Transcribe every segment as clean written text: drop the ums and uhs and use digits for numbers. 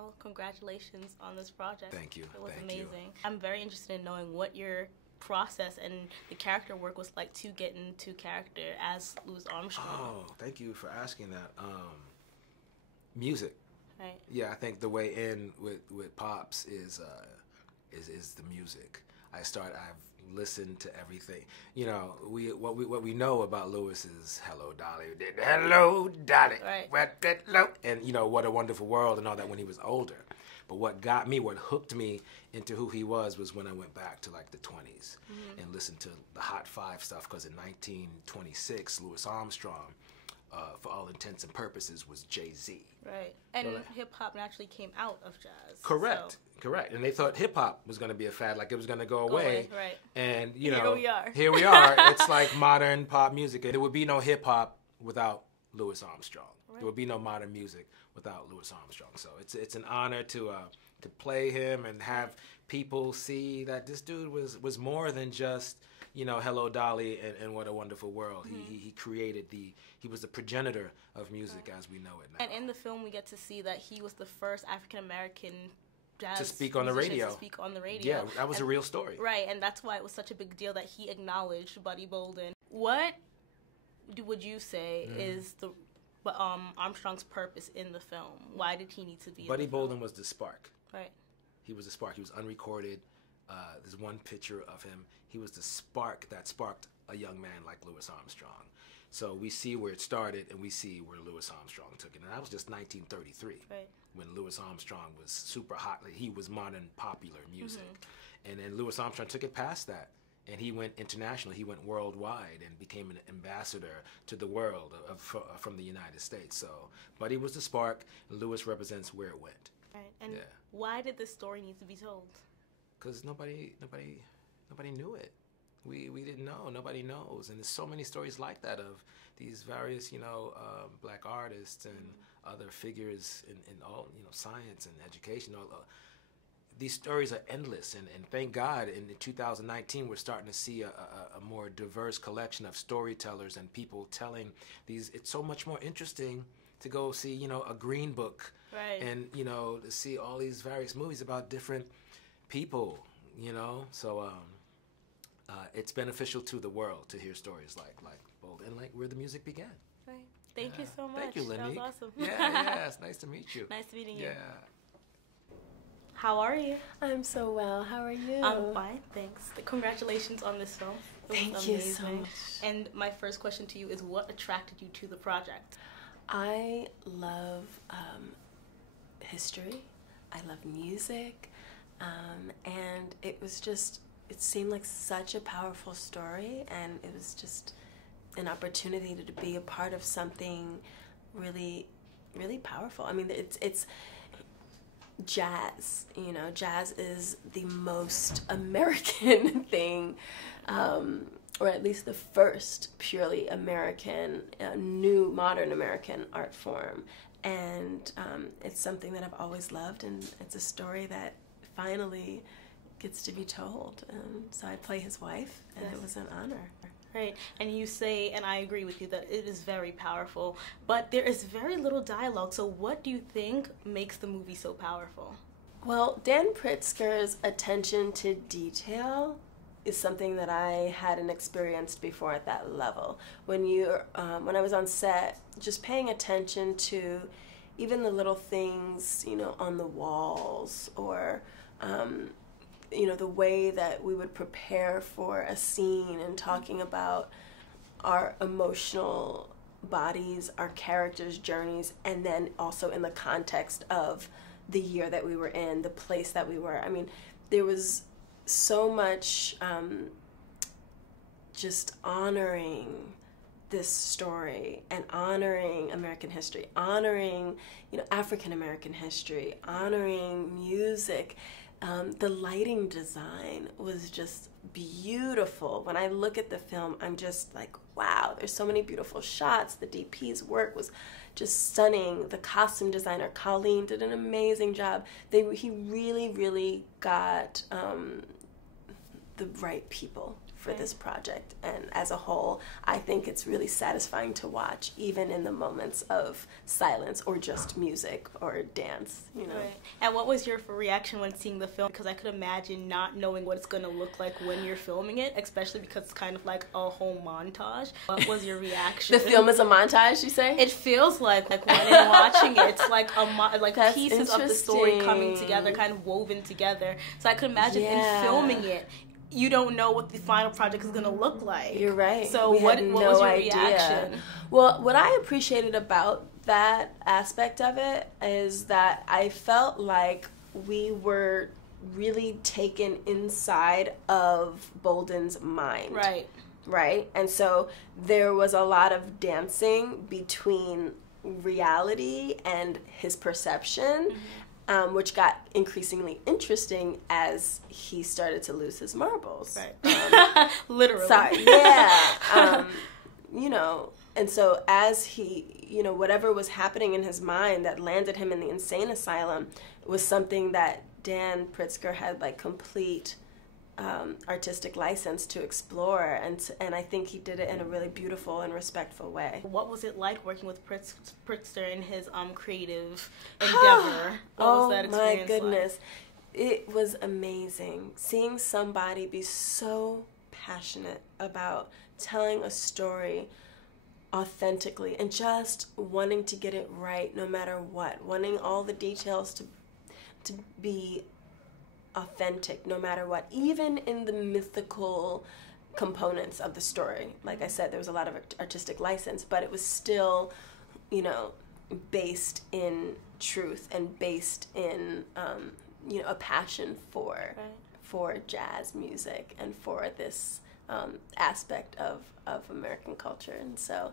Well, congratulations on this project. Thank you. It was Thank amazing. you. I'm very interested in knowing what your process and the character work was like to get into character as Louis Armstrong. Oh, thank you for asking that. Music. Right. Yeah, I think the way in with Pops is the music. I've listened to everything. You know, what we know about Louis is Hello Dolly, Hello Dolly, Right. and you know, What a Wonderful World and all that when he was older. But what hooked me into who he was when I went back to like the 20s and listened to the Hot Five stuff, because in 1926, Louis Armstrong, for all intents and purposes, was Jay-Z. Right. And hip-hop naturally came out of jazz. Correct. So. Correct. And they thought hip-hop was going to be a fad, like it was going to go away. Right. And, you Here know, we are. Here we are. It's like modern pop music. There would be no hip-hop without Louis Armstrong. Right. There would be no modern music without Louis Armstrong. So it's an honor to play him and have people see that this dude was more than just, you know, Hello Dolly and What a Wonderful World. He created he was the progenitor of music as we know it now. And in the film, we get to see that he was the first African-American jazz to speak on the radio. To speak on the radio. Yeah, that was a real story. Right, and that's why it was such a big deal that he acknowledged Buddy Bolden. What would you say is the Armstrong's purpose in the film? Why did he need to be Buddy in the film? Bolden was the spark. Right. He was the spark. He was unrecorded. There's one picture of him. He was the spark that sparked a young man like Louis Armstrong. So we see where it started, and we see where Louis Armstrong took it. And that was just 1933, right, when Louis Armstrong was super hot. Like, he was modern popular music. And then Louis Armstrong took it past that, and he went international. He went worldwide and became an ambassador to the world from the United States. So Buddy was the spark, and Louis represents where it went. Right. And why did this story need to be told? Because nobody knew it. We didn't know. Nobody knows. And there's so many stories like that of these various, black artists and other figures in all, science and education. These stories are endless. And thank God in 2019 we're starting to see a more diverse collection of storytellers and people telling these. It's so much more interesting to go see, a Green Book. Right. And, to see all these various movies about different people, So it's beneficial to the world to hear stories like Bolden and like where the music began. Right. Thank you so much. Thank you, Lindy. That was awesome. Yeah, it's nice to meet you. Nice meeting you. Yeah. How are you? I'm so well. How are you? I'm fine, thanks. Congratulations on this film. Thank you so much. And my first question to you is, what attracted you to the project? I love history. I love music. And it seemed like such a powerful story, and it was just an opportunity to be a part of something really, really powerful. I mean, it's jazz, jazz is the most American thing, or at least the first purely American, new modern American art form. And it's something that I've always loved, and it's a story that finally gets to be told. So I play his wife, and it was an honor. Right, and you say, and I agree with you, that it is very powerful, but there is very little dialogue. So what do you think makes the movie so powerful? Well, Dan Pritzker's attention to detail is something that I hadn't experienced before at that level. When I was on set, just paying attention to even the little things, on the walls, or the way that we would prepare for a scene and talking about our emotional bodies, our characters' journeys, and then also in the context of the year that we were in, the place that we were. I mean, there was so much just honoring this story and honoring American history, honoring, African American history, honoring music. The lighting design was just beautiful. When I look at the film, I'm just like, wow, there's so many beautiful shots. The DP's work was just stunning. The costume designer, Colleen, did an amazing job. He really, really got the right people for this project. And as a whole, I think it's really satisfying to watch, even in the moments of silence or just music or dance, you know. Right. And what was your reaction when seeing the film? Because I could imagine not knowing what it's going to look like when you're filming it, especially because it's kind of like a whole montage. What was your reaction? The film is a montage, you say? It feels like when I'm watching it, it's like That's pieces of the story coming together, kind of woven together. So I could imagine in filming it, you don't know what the final project is going to look like. You're right. So what was your reaction? Well, what I appreciated about that aspect of it is that I felt like we were really taken inside of Bolden's mind. Right? And so there was a lot of dancing between reality and his perception. Which got increasingly interesting as he started to lose his marbles. Right. Literally. Sorry. Yeah. You know, and so as he, you know, whatever was happening in his mind that landed him in the insane asylum was something that Dan Pritzker had like complete artistic license to explore, and I think he did it in a really beautiful and respectful way. What was it like working with Pritzker in his creative endeavor? What was that experience my goodness. like? It was amazing. Seeing somebody be so passionate about telling a story authentically and just wanting to get it right no matter what, wanting all the details to be authentic no matter what, even in the mythical components of the story. Like I said, there was a lot of artistic license, but it was still, you know, based in truth and based in you know, a passion for jazz music and for this aspect of American culture. And so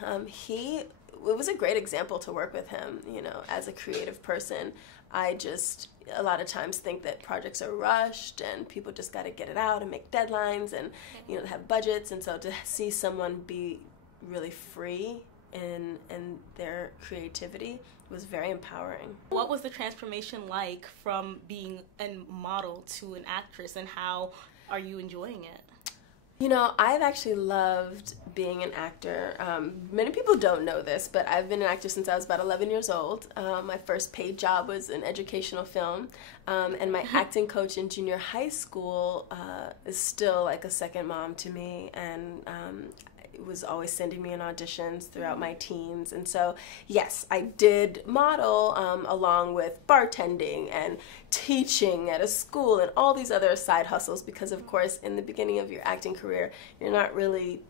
it was a great example to work with him, you know, as a creative person. I just a lot of times think that projects are rushed and people just got to get it out and make deadlines and, you know, have budgets. And so to see someone be really free in their creativity was very empowering. What was the transformation like from being a model to an actress, and how are you enjoying it? You know, I've actually loved being an actor. Many people don't know this, but I've been an actor since I was about 11 years old. My first paid job was an educational film, and my acting coach in junior high school is still like a second mom to me, and was always sending me in auditions throughout my teens. And so, yes, I did model along with bartending and teaching at a school and all these other side hustles, because of course in the beginning of your acting career you're not really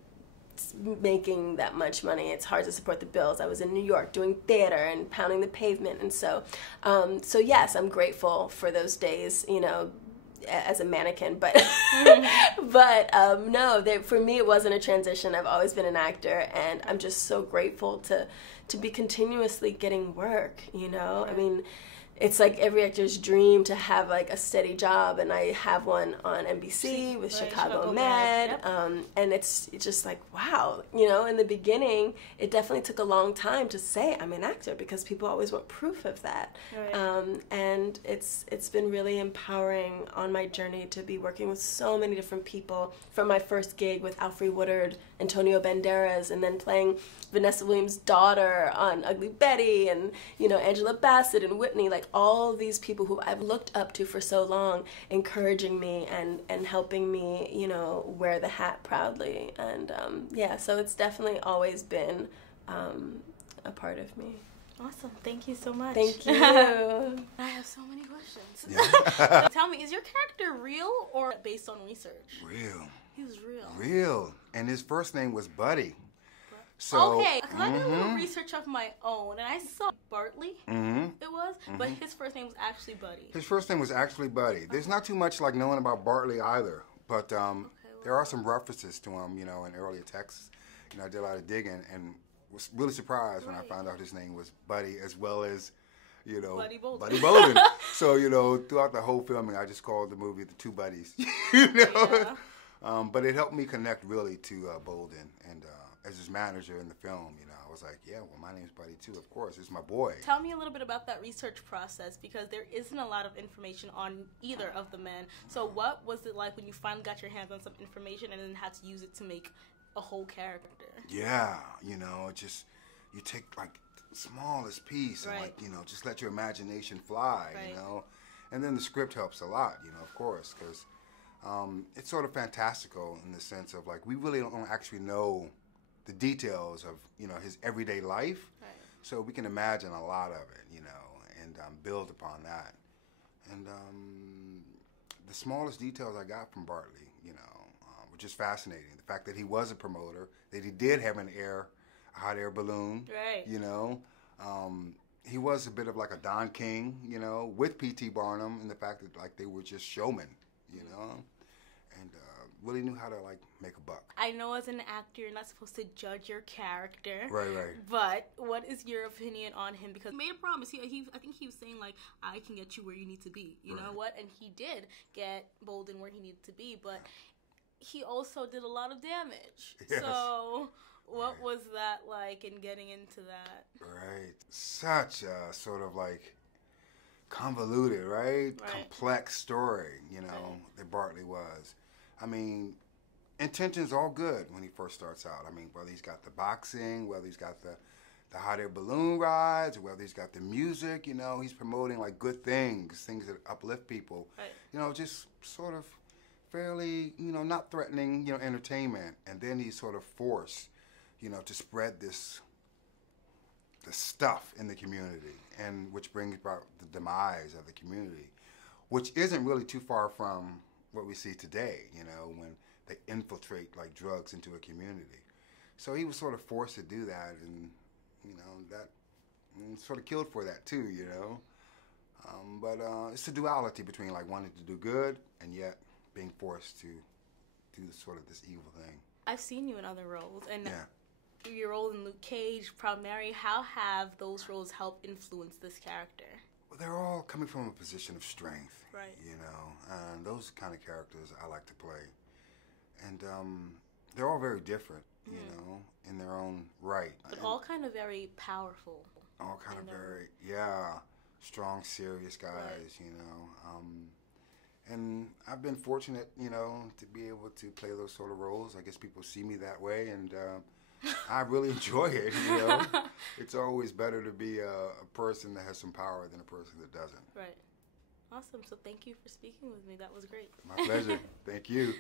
making that much money. It's hard to support the bills. I was in New York doing theater and pounding the pavement, and so yes, I'm grateful for those days, you know, as a mannequin, but no, for me it wasn't a transition. I've always been an actor, and I'm just so grateful to be continuously getting work, you know. I mean, it's like every actor's dream to have like a steady job, and I have one on NBC with Chicago Med, and it's just like, wow, you know. In the beginning it definitely took a long time to say I'm an actor, because people always want proof of that, and it's been really empowering on my journey to be working with so many different people, from my first gig with Alfre Woodard, Antonio Banderas, and then playing Vanessa Williams' daughter on Ugly Betty, and, you know, Angela Bassett and Whitney, like all these people who I've looked up to for so long, encouraging me and helping me, you know, wear the hat proudly. And yeah, so it's definitely always been a part of me. Awesome. Thank you so much. Thank you. I have so many questions. Yeah. Tell me, is your character real or based on research? Real. He was real. Real. And his first name was Buddy. So, okay, because I did a little research of my own, and I saw Bartley, it was, but his first name was actually Buddy. His first name was actually Buddy. There's not too much like knowing about Bartley either, but there are some references to him, you know, in earlier texts. You know, I did a lot of digging and was really surprised when I found out his name was Buddy, as well as, you know, Buddy Bolden. So, you know, throughout the whole filming, I just called the movie The Two Buddies, you know. Yeah. But it helped me connect really to Bolden, and as his manager in the film. You know, I was like, yeah, well, my name's Buddy too. Of course, it's my boy. Tell me a little bit about that research process, because there isn't a lot of information on either of the men. So what was it like when you finally got your hands on some information and then had to use it to make a whole character? Yeah, you know, just you take like the smallest piece and like, you know, just let your imagination fly, you know. And then the script helps a lot, you know, of course, because it's sort of fantastical in the sense of like we really don't actually know the details of, you know, his everyday life. So we can imagine a lot of it, you know, and build upon that. And the smallest details I got from Bartley, you know, were just fascinating. The fact that he was a promoter, that he did have a hot air balloon, you know. He was a bit of like a Don King, you know, with P.T. Barnum, and the fact that like they were just showmen, you know, and really knew how to like make a buck. I know as an actor you're not supposed to judge your character. Right. But what is your opinion on him? Because he made a promise. I think he was saying like, I can get you where you need to be. You know what? And he did get Bolden where he needed to be, but he also did a lot of damage. Yes. So what was that like in getting into that? Right. Such a sort of like convoluted, complex story, you know, that Bartley was. I mean, intention's all good when he first starts out. I mean, whether he's got the boxing, whether he's got the hot air balloon rides, or whether he's got the music, you know, he's promoting like good things that uplift people. You know, just sort of fairly, you know, not threatening, you know, entertainment. And then he's sort of forced, you know, to spread the stuff in the community, and which brings about the demise of the community, which isn't really too far from what we see today, you know, when they infiltrate like drugs into a community. So he was sort of forced to do that, and, you know, that sort of killed for that too, you know. But it's a duality between like wanting to do good and yet being forced to do sort of this evil thing. I've seen you in other roles, and your role in Luke Cage, Proud Mary, how have those roles helped influence this character? Well, they're all coming from a position of strength, you know, and those kind of characters I like to play. And they're all very different, you know, in their own right. But all kind of very powerful. All kind of very, strong, serious guys, you know. And I've been fortunate, you know, to be able to play those sort of roles. I guess people see me that way, and I really enjoy it, you know. It's always better to be a person that has some power than a person that doesn't. Right. Awesome. So thank you for speaking with me. That was great. My pleasure. Thank you.